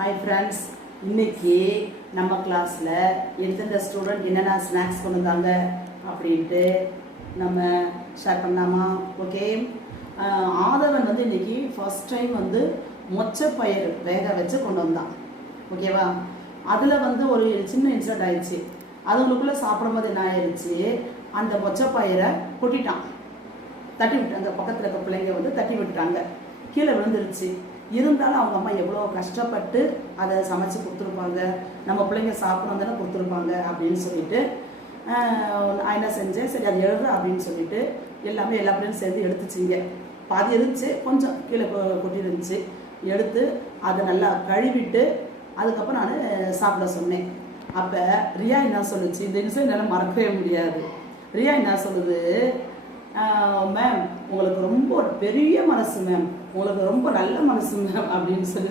Hi friends, இன்னைக்கு நம்ம கிளாஸில் எந்தெந்த ஸ்டூடெண்ட் என்னென்ன ஸ்நாக்ஸ் கொண்டு வந்தாங்க அப்படின்ட்டு நம்ம ஷேர் பண்ணலாமா? ஓகே. ஆதவன் வந்து இன்னைக்கு ஃபர்ஸ்ட் டைம் வந்து மொச்சப்பயிறு வேக வச்சு கொண்டு வந்தான். ஓகேவா? அதில் வந்து ஒரு சின்ன இன்சிடென்ட் ஆயிடுச்சு. அதுங்களுக்குள்ளே சாப்பிடும்போது என்ன ஆயிடுச்சு, அந்த மொச்சப்பயிரை கொட்டிட்டான், தட்டி விட்டு அந்த பக்கத்தில் இருக்க பிள்ளைங்க வந்து தட்டி விட்டுட்டாங்க, கீழே விழுந்துருச்சு. இருந்தாலும் அவங்க அம்மா எவ்வளோ கஷ்டப்பட்டு அதை சமைச்சு கொடுத்துருப்பாங்க, நம்ம பிள்ளைங்க சாப்பிடணும் தானே கொடுத்துருப்பாங்க அப்படின்னு சொல்லிட்டு நான் என்ன செஞ்சேன், சரி அது எழுது அப்படின்னு சொல்லிட்டு எல்லா பிள்ளைங்களும் சேர்ந்து எடுத்துச்சிங்க. பாதி இருந்துச்சு, கொஞ்சம் கீழே கொட்டி இருந்துச்சு. எடுத்து அதை நல்லா கழுவிட்டு அதுக்கப்புறம் நான் சாப்பிட சொன்னேன். அப்போ ரியா என்ன சொல்லுச்சு, இந்த நிமிஷம் என்னால் மறக்கவே முடியாது. ரியா என்ன சொல்லுது, மேம் உங்களுக்கு ரொம்ப பெரிய மனசு மேம், உங்களுக்கு ரொம்ப நல்ல மனசு மேம் அப்படின்னு சொல்லி